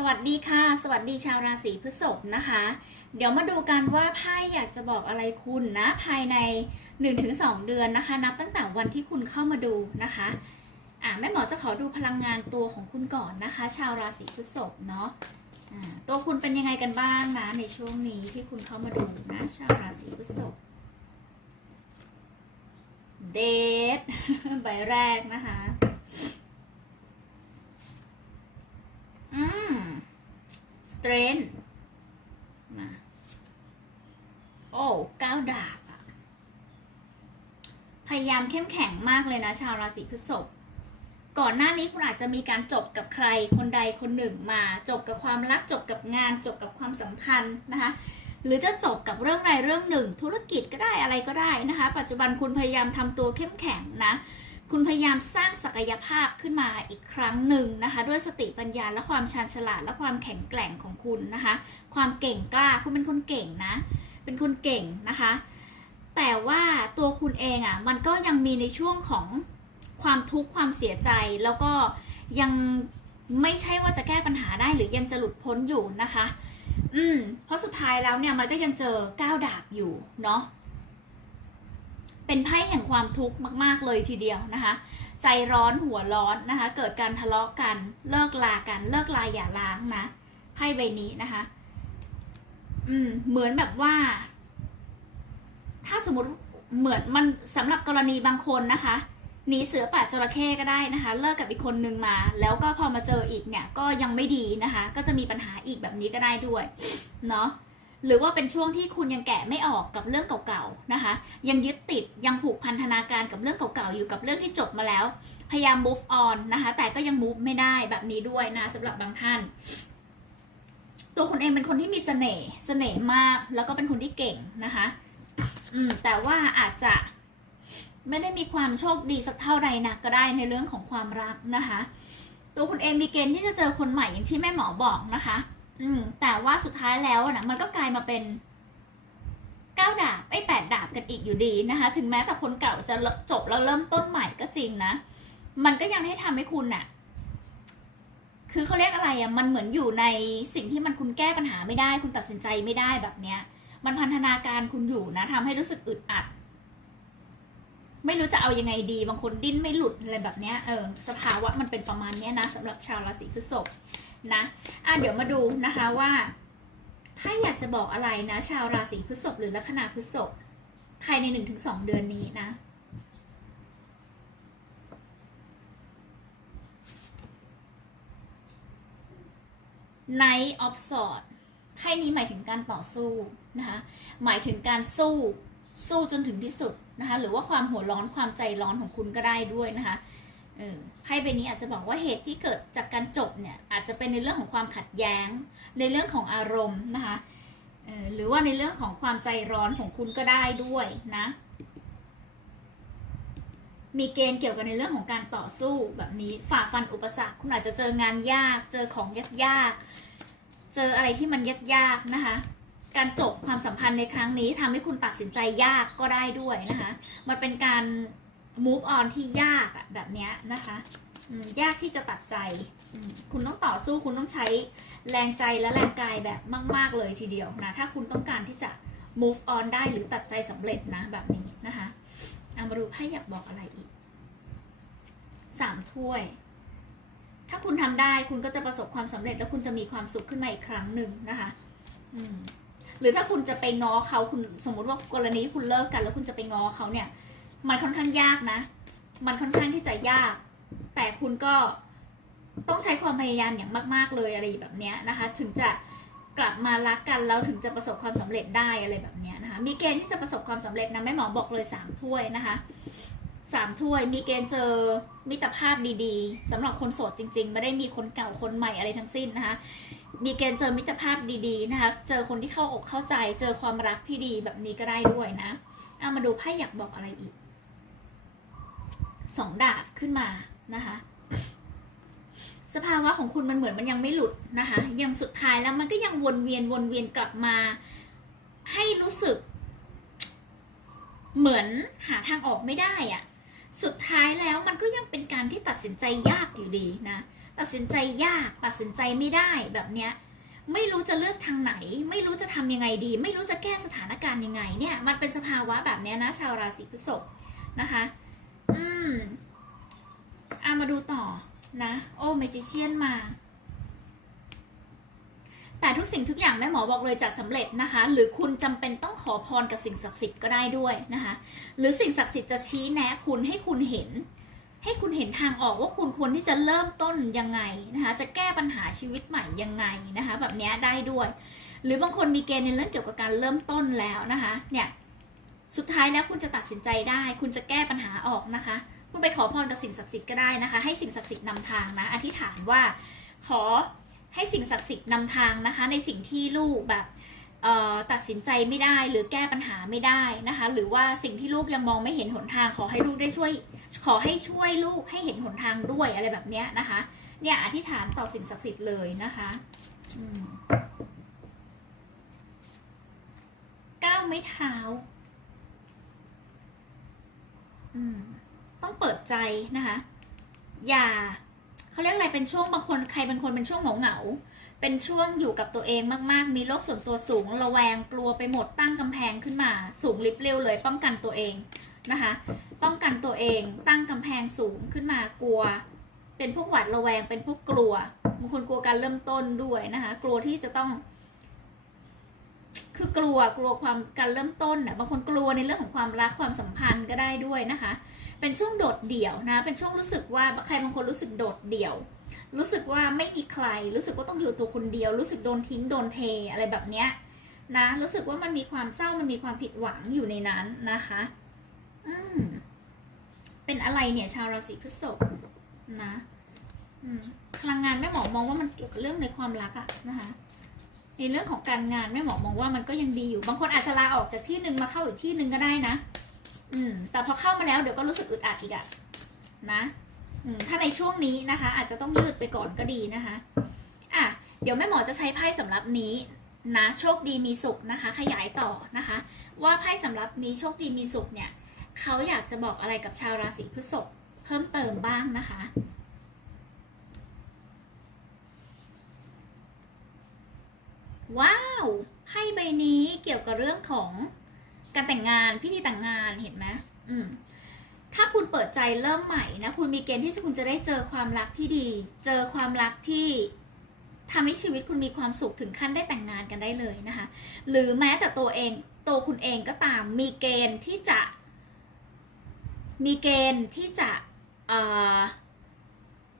สวัสดีค่ะ สวัสดีชาวราศีพฤษภนะคะ เดี๋ยวมาดูกันว่าไพ่อยากจะบอกอะไรคุณนะ ภายใน 1-2 เดือนนะคะ นับตั้งแต่วันที่คุณเข้ามาดูนะคะอ่าแม่หมอจะขอดูพลังงานตัวของคุณก่อนนะคะ ชาวราศีพฤษภเนาะอ่าตัวคุณเป็นยังไงกันบ้างนะ ในช่วงนี้ที่คุณเข้ามาดูนะ ชาวราศีพฤษภเดทใบแรกนะคะ อืม strength มาโอ้ก้าวดาบอะพยายามเข้มแข็งมากเลยนะชาวราศีพฤษภก่อนหน้านี้คุณอาจจะมีการจบกับใครคนใดคนหนึ่งมา จบกับความรักจบกับงาน จบกับความสัมพันธ์นะคะหรือจะจบกับเรื่องใดเรื่องหนึ่ง ธุรกิจก็ได้อะไรก็ได้นะคะ ปัจจุบันคุณพยายามทำตัวเข้มแข็งนะ คุณพยายามสร้างศักยภาพขึ้นมาอีกครั้งหนึ่งนะคะ ด้วยสติปัญญาและความชาญฉลาดและความแข็งแกร่งของคุณนะคะ ความเก่งกล้าคุณเป็นคนเก่งนะ เป็นคนเก่งนะคะ แต่ว่าตัวคุณเองอะ่ะมันก็ยังมีในช่วงของความทุกข์ความเสียใจ แล้วก็ยังไม่ใช่ว่าจะแก้ปัญหาได้หรือยังจะหลุดพ้นอยู่นะคะ อืมเพราะสุดท้ายแล้วเนี่ยมันก็ยังเจอก้าวดาบอยู่เนาะ เป็นไพ่แห่งความทุกข์มาก ๆ เลยทีเดียวนะคะ ใจร้อนหัวร้อนนะคะ เกิดการทะเลาะกัน เลิกลากัน เลิกลาอย่าล้างนะไพ่ใบนี้นะคะ อืม เหมือนแบบว่า ถ้าสมมติเหมือนมันสำหรับกรณีบางคนนะคะหนีเสือป่าจระเข้ก็ได้นะคะ เลิกกับอีกคนนึงมา แล้วก็พอมาเจออีกเนี่ย ก็ยังไม่ดีนะคะ ก็จะมีปัญหาอีกแบบนี้ก็ได้ด้วย เนาะ หรือว่าเป็นช่วงที่คุณยังแกะไม่ออกกับเรื่องเก่าๆนะคะ ยังยึดติดยังผูกพันธนาการกับเรื่องเก่าๆอยู่กับเรื่องที่จบมาแล้ว พยายาม move on นะคะ แต่ก็ยัง move ไม่ได้แบบนี้ด้วยนะสำหรับบางท่าน ตัวคุณเองเป็นคนที่มีเสน่ห์เสน่ห์มาก แล้วก็เป็นคนที่เก่งนะคะอืมแต่ว่าอาจจะไม่ได้มีความโชคดีสักเท่าใดนักก็ได้ในเรื่องของความรักนะคะ ตัวคุณเองมีเกณฑ์ที่จะเจอคนใหม่อย่างที่แม่หมอบอกนะคะ อืมแต่ว่าสุดท้ายแล้วนะมันก็กลายมาเป็นเก้าดาบไอ้แปดดาบกันอีกอยู่ดีนะคะ ถึงแม้แต่คนเก่าจะจบแล้วเริ่มต้นใหม่ก็จริงนะ มันก็ยังให้ทำให้คุณน่ะคือเขาเรียกอะไรอะมันเหมือนอยู่ในสิ่งที่มันคุณแก้ปัญหาไม่ได้ คุณตัดสินใจไม่ได้แบบเนี้ย มันพันธนาการคุณอยู่นะทำให้รู้สึกอึดอัด ไม่รู้จะเอายังไงดี บางคนดิ้นไม่หลุดอะไรแบบเนี้ย เออ สภาวะมันเป็นประมาณเนี้ยนะสำหรับชาวราศีพฤษภ นะอะเดี๋ยวมาดูนะคะว่าถ้าอยากจะบอกอะไรนะ ชาวราศีพฤษภหรือลัคนาพฤษภภายในหนึ่งถึงสองเดือนนี้นะ Knight of Swords ไพ่นี้หมายถึงการต่อสู้นะคะหมายถึงการสู้สู้จนถึงที่สุดนะคะหรือว่าความหัวร้อนความใจร้อนของคุณก็ได้ด้วยนะคะ ออไพ่ใบนี้อาจจะบอกว่าเหตุที่เกิดจากการจบเนี่ยอาจจะเป็นในเรื่องของความขัดแย้ง ในเรื่องของอารมณ์นะคะหรือว่าในเรื่องของความใจร้อนของคุณก็ได้ด้วยนะ มีเกณฑ์เกี่ยวกับในเรื่องของการต่อสู้แบบนี้ฝ่าฟันอุปสรรค คุณอาจจะเจองานยาก เจอของยากๆ เจออะไรที่มันยากๆนะคะการจบความสัมพันธ์ในครั้งนี้ทำให้คุณตัดสินใจยากก็ได้ด้วยนะคะ มันเป็นการ move on ที่ยากอะแบบเนี้ยนะคะยากที่จะตัดใจ คุณต้องต่อสู้คุณต้องใช้แรงใจและแรงกายแบบมาก ๆ เลยทีเดียวนะ ถ้าคุณต้องการที่จะ move on ได้หรือตัดใจสำเร็จนะแบบนี้นะคะเอามาดูไพ่อยากบอกอะไรอีกสามถ้วย ถ้าคุณทำได้คุณก็จะประสบความสำเร็จแล้วคุณจะมีความสุขขึ้นมาอีกครั้งหนึ่งนะคะหรือถ้าคุณจะไปง้อเขาคุณสมมติว่ากรณีคุณเลิกกัน แล้วคุณจะไปง้อเขาเนี่ย มันค่อนข้างยากนะ มันค่อนข้างที่จะยาก แต่คุณก็ต้องใช้ความพยายามอย่างมาก ๆ เลยอะไรแบบเนี้ยนะคะ ถึงจะกลับมารักกันแล้วถึงจะประสบความสำเร็จได้อะไรแบบเนี้ยนะคะ มีเกณฑ์ที่จะประสบความสำเร็จนะแม่หมอบอกเลยสามถ้วยนะคะสามถ้วยมีเกณฑ์เจอมิตรภาพดีๆสำหรับคนโสดจริง ๆ ไม่ได้มีคนเก่าคนใหม่อะไรทั้งสิ้นนะคะ มีเกณฑ์เจอมิตรภาพดีๆนะคะ เจอคนที่เข้าอกเข้าใจ เจอความรักที่ดีแบบนี้ก็ได้ด้วยนะเอามาดูไพ่อยากบอกอะไรอีก สองดาบขึ้นมานะคะ สภาวะของคุณมันเหมือนมันยังไม่หลุดนะคะ ยังสุดท้ายแล้วมันก็ยังวนเวียนวนเวียนกลับมา ให้รู้สึก เหมือนหาทางออกไม่ได้อะสุดท้ายแล้วมันก็ยังเป็นการที่ตัดสินใจยากอยู่ดีนะ ตัดสินใจยากตัดสินใจไม่ได้แบบเนี้ยไม่รู้จะเลือกทางไหน ไม่รู้จะทำยังไงดี ไม่รู้จะแก้สถานการณ์ยังไงเนี่ยมันเป็นสภาวะแบบนี้นะชาวราศีพฤษภนะคะ มาดูต่อนะ โอ้เมจิเชียนมา แต่ทุกสิ่งทุกอย่างแม่หมอบอกเลยจะสำเร็จนะคะ หรือคุณจำเป็นต้องขอพรกับสิ่งศักดิ์สิทธิ์ก็ได้ด้วยนะคะ หรือสิ่งศักดิ์สิทธิ์จะชี้แนะคุณให้คุณเห็น ให้คุณเห็นทางออกว่าคุณควรที่จะเริ่มต้นยังไงนะคะ จะแก้ปัญหาชีวิตใหม่ยังไงนะคะ แบบนี้ได้ด้วย หรือบางคนมีเกณฑ์ในเรื่องเกี่ยวกับการเริ่มต้นแล้วนะคะ เนี่ย สุดท้ายแล้วคุณจะตัดสินใจได้ คุณจะแก้ปัญหาออกนะคะ คุณไปขอพรกับสิ่งศักดิ์สิทธิ์ก็ได้นะคะ ให้สิ่งศักดิ์สิทธิ์นำทางนะ อธิษฐานว่าขอให้สิ่งศักดิ์สิทธิ์นำทางนะคะ ในสิ่งที่ลูกแบบตัดสินใจไม่ได้หรือแก้ปัญหาไม่ได้นะคะ หรือว่าสิ่งที่ลูกยังมองไม่เห็นหนทาง ขอให้ลูกได้ช่วย ขอให้ช่วยลูกให้เห็นหนทางด้วยอะไรแบบเนี้ยนะคะ เนี่ยอธิษฐานต่อสิ่งศักดิ์สิทธิ์เลยนะคะก้าวไม่เท้า อืม ต้องเปิดใจนะคะ อย่าเขาเรียกอะไรเป็นช่วงบางคนใครบางคนเป็นช่วงเหงาเหงาเป็นช่วงอยู่กับตัวเองมากๆ มีโรคส่วนตัวสูงระแวงกลัวไปหมดตั้งกำแพงขึ้นมา สูงลิบเร็วเลย ป้องกันตัวเองนะคะ ป้องกันตัวเองตั้งกำแพงสูงขึ้นมากลัว เป็นพวกหวาดระแวงเป็นพวกกลัวบางคนกลัวการเริ่มต้นด้วยนะคะ กลัวที่จะต้อง คือกลัวกลัวความการเริ่มต้นน่ะบางคนกลัวในเรื่องของความรักความสัมพันธ์ก็ได้ด้วยนะคะ เป็นช่วงโดดเดี่ยวนะ เป็นช่วงรู้สึกว่าใครบางคนรู้สึกโดดเดี่ยว รู้สึกว่าไม่มีใคร รู้สึกว่าต้องอยู่ตัวคนเดียว รู้สึกโดนทิ้งโดนเทอะไรแบบเนี้ยนะ รู้สึกว่ามันมีความเศร้ามันมีความผิดหวังอยู่ในนั้นนะคะ อืมเป็นอะไรเนี่ยชาวราศีพฤษภนะอืมพลังงานแม่หมอมองว่ามันเกี่ยวกับเรื่องในความรักอะนะคะ ในเรื่องของการงานแม่หมอมองว่ามันก็ยังดีอยู่ บางคนอาจจะลาออกจากที่หนึ่งมาเข้าอีกที่หนึ่งก็ได้นะ อืม แต่พอเข้ามาแล้วเดี๋ยวก็รู้สึกอึดอัดอีกอะนะอืมถ้าในช่วงนี้นะคะ อาจจะต้องยืดไปก่อนก็ดีนะคะ อะ เดี๋ยวแม่หมอจะใช้ไพ่สำหรับนี้นะโชคดีมีสุขนะคะ ขยายต่อนะคะ ว่าไพ่สำหรับนี้โชคดีมีสุขเนี่ยเขาอยากจะบอกอะไรกับชาวราศีพฤษภเพิ่มเติมบ้างนะคะ ว้าวไพ่ใบนี้เกี่ยวกับเรื่องของการแต่งงานพิธีแต่งงานเห็นไหมอืมถ้าคุณเปิดใจเริ่มใหม่นะคุณมีเกณฑ์ที่คุณจะได้เจอความรักที่ดี เจอความรักที่ทำให้ชีวิตคุณมีความสุขถึงขั้นได้แต่งงานกันได้เลยนะคะ หรือแม้แต่ตัวเองตัวคุณเองก็ตามมีเกณฑ์ที่จะ มีเกณฑ์ที่จะ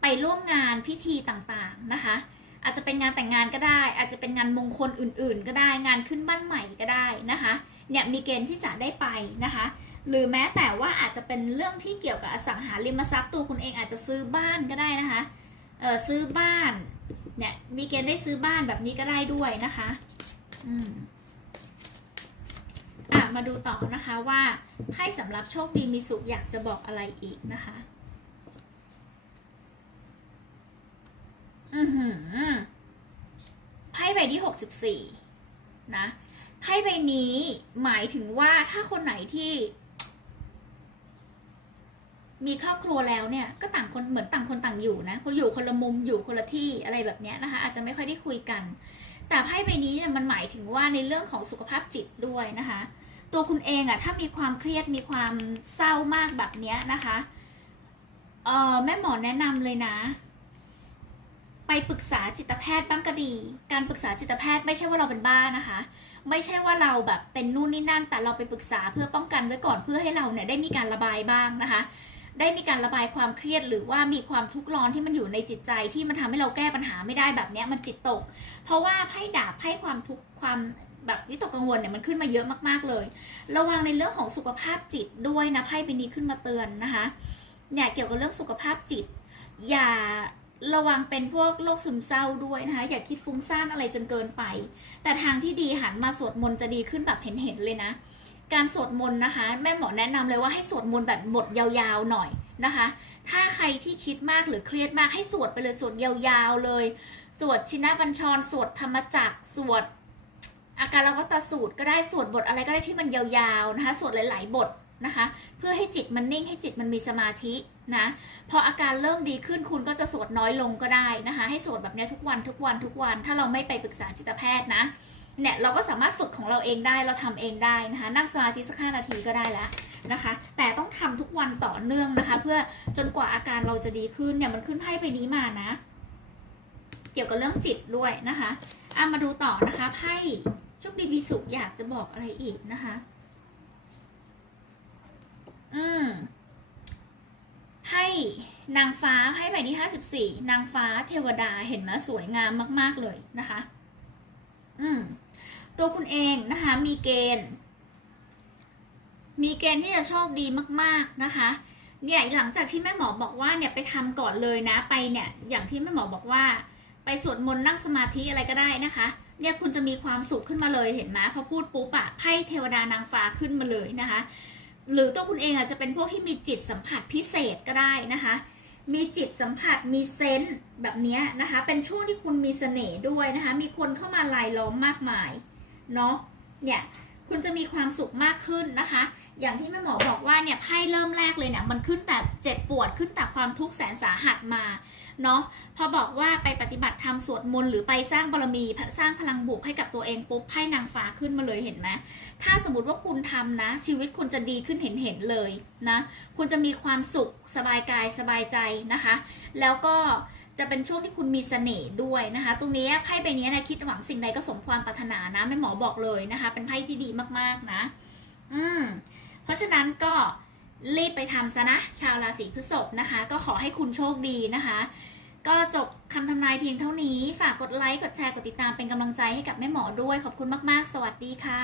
ไปร่วมงานพิธีต่างๆนะคะ อาจจะเป็นงานแต่งงานก็ได้ อาจจะเป็นงานมงคลอื่น ๆ ก็ได้งานขึ้นบ้านใหม่ก็ได้นะคะเนี่ยมีเกณฑ์ที่จะได้ไปนะคะ หรือแม้แต่ว่าอาจจะเป็นเรื่องที่เกี่ยวกับอสังหาริมทรัพย์ตัวคุณเองอาจจะซื้อบ้านก็ได้นะคะเออซื้อบ้านเนี่ยมีเกณฑ์ได้ซื้อบ้านแบบนี้ก็ได้ด้วยนะคะอืมอะมาดูต่อนะคะว่าไพ่สำหรับโชคดีมีสุขอยากจะบอกอะไรอีกนะคะ อือหือ ใบที่หกสิบสี่นะไพ่ใบนี้หมายถึงว่าถ้าคนไหนที่ มีครอบครัวแล้วเนี่ย ก็ต่างคนเหมือนต่างคนต่างอยู่นะคนอยู่คนละมุมอยู่คนละที่อะไรแบบเนี้ยนะคะ อาจจะไม่ค่อยได้คุยกัน แต่ไพ่ใบนี้เนี่ยมันหมายถึงว่าในเรื่องของสุขภาพจิตด้วยนะคะ ตัวคุณเองอะถ้ามีความเครียดมีความเศร้ามากแบบเนี้ยนะคะเออแม่หมอแนะนำเลยนะ ไปปรึกษาจิตแพทย์บ้างก็ดี การปรึกษาจิตแพทย์ไม่ใช่ว่าเราเป็นบ้านะคะ ไม่ใช่ว่าเราแบบเป็นนู่นนี่นั่น แต่เราไปปรึกษาเพื่อป้องกันไว้ก่อนเพื่อให้เราเนี่ยได้มีการระบายบ้างนะคะ ได้มีการระบายความเครียดหรือว่ามีความทุกข์ร้อนที่มันอยู่ในจิตใจที่มันทำให้เราแก้ปัญหาไม่ได้แบบเนี้ยมันจิตตก เพราะว่าไพ่ดาบไพ่ความทุกข์ความแบบวิตกกังวลเนี่ยมันขึ้นมาเยอะมากๆเลย ระวังในเรื่องของสุขภาพจิตด้วยนะไพ่ใบนี้ขึ้นมาเตือนนะคะเนี่ยเกี่ยวกับเรื่องสุขภาพจิต อย่า ระวังเป็นพวกโรคซึมเศร้าด้วยนะคะ อย่าคิดฟุ้งซ่านอะไรจนเกินไป แต่ทางที่ดีหันมาสวดมนต์จะดีขึ้นแบบเห็นๆเลยนะ การสวดมนต์นะคะ แม่หมอแนะนำเลยว่าให้สวดมนต์แบบบทยาวๆหน่อยนะคะ ถ้าใครที่คิดมากหรือเครียดมากให้สวดไปเลยสวดยาวๆเลย สวดชินบัญชร สวดธรรมจักสวดอาการวัตสูตรก็ได้สวดบทอะไรก็ได้ที่มันยาวๆนะคะ สวดหลาย ๆ บท นะคะ เพื่อให้จิตมันนิ่งให้จิตมันมีสมาธินะพออาการเริ่มดีขึ้นคุณก็จะสวดน้อยลงก็ได้นะคะ ให้สวดแบบนี้ทุกวันทุกวันทุกวัน ถ้าเราไม่ไปปรึกษาจิตแพทย์นะเนี่ยเราก็สามารถฝึกของเราเองได้เราทำเองได้นะคะ นั่งสมาธิสักห้านาทีก็ได้แล้วนะคะ แต่ต้องทำทุกวันต่อเนื่องนะคะ เพื่อจนกว่าอาการเราจะดีขึ้นเนี่ยมันขึ้นไพ่ไปนี้มานะ เกี่ยวกับเรื่องจิตด้วยนะคะอะมาดูต่อนะคะไพ่โชคดีมีสุขอยากจะบอกอะไรอีกนะคะ อืมไพ่ นางฟ้าไพ่ใบที่ห้าสิบสี่นางฟ้าเทวดาเห็นไหมสวยงามมาก ๆ เลยนะคะ อืม ตัวคุณเองนะคะ มีเกณฑ์ มีเกณฑ์ที่จะโชคดีมาก ๆนะคะ เนี่ยหลังจากที่แม่หมอบอกว่าเนี่ยไปทำก่อนเลยนะไปเนี่ย อย่างที่แม่หมอบอกว่า ไปสวดมนต์นั่งสมาธิอะไรก็ได้นะคะ เนี่ยคุณจะมีความสุขขึ้นมาเลยเห็นไหมพอพูดปุ๊บอะไพ่เทวดานางฟ้าขึ้นมาเลยนะคะหรือตัวคุณเองอาจจะเป็นพวกที่มีจิตสัมผัสพิเศษก็ได้นะคะ มีจิตสัมผัสมีเซนต์แบบนี้นะคะ เป็นช่วงที่คุณมีเสน่ห์ด้วยนะคะ มีคนเข้ามาลายล้อมมากมายเนาะเนี่ยคุณจะมีความสุขมากขึ้นนะคะ อย่างที่แม่หมอบอกว่าเนี่ยไพ่เริ่มแรกเลยเนี่ยมันขึ้นแต่ เจ็บปวดขึ้นแต่ความทุกข์แสนสาหัสมาเนาะพอบอกว่าไปปฏิบัติธรรมสวดมนต์หรือไปสร้างบารมีสร้างพลังบวกให้กับตัวเองปุ๊บไพ่นางฟ้าขึ้นมาเลยเห็นไหมถ้าสมมติว่าคุณทำนะ ชีวิตคุณจะดีขึ้นเห็นเห็นๆเลยนะคุณจะมีความสุขสบายกายสบายใจนะคะ แล้วก็จะเป็นช่วงที่คุณมีเสน่ห์ด้วยนะคะ ตรงนี้ไพ่ใบนี้นะคิดหวังสิ่งใดก็สมความปรารถนานะแม่หมอบอกเลยนะคะ เป็นไพ่ที่ดีมากๆนะ อืมเพราะฉะนั้นก็ รีบไปทำซะนะ ชาวราศีพฤษภนะคะ ก็ขอให้คุณโชคดีนะคะ ก็จบคำทำนายเพียงเท่านี้ ฝากกดไลค์ กดแชร์ กดติดตามเป็นกำลังใจให้กับแม่หมอด้วย ขอบคุณมาก ๆ สวัสดีค่ะ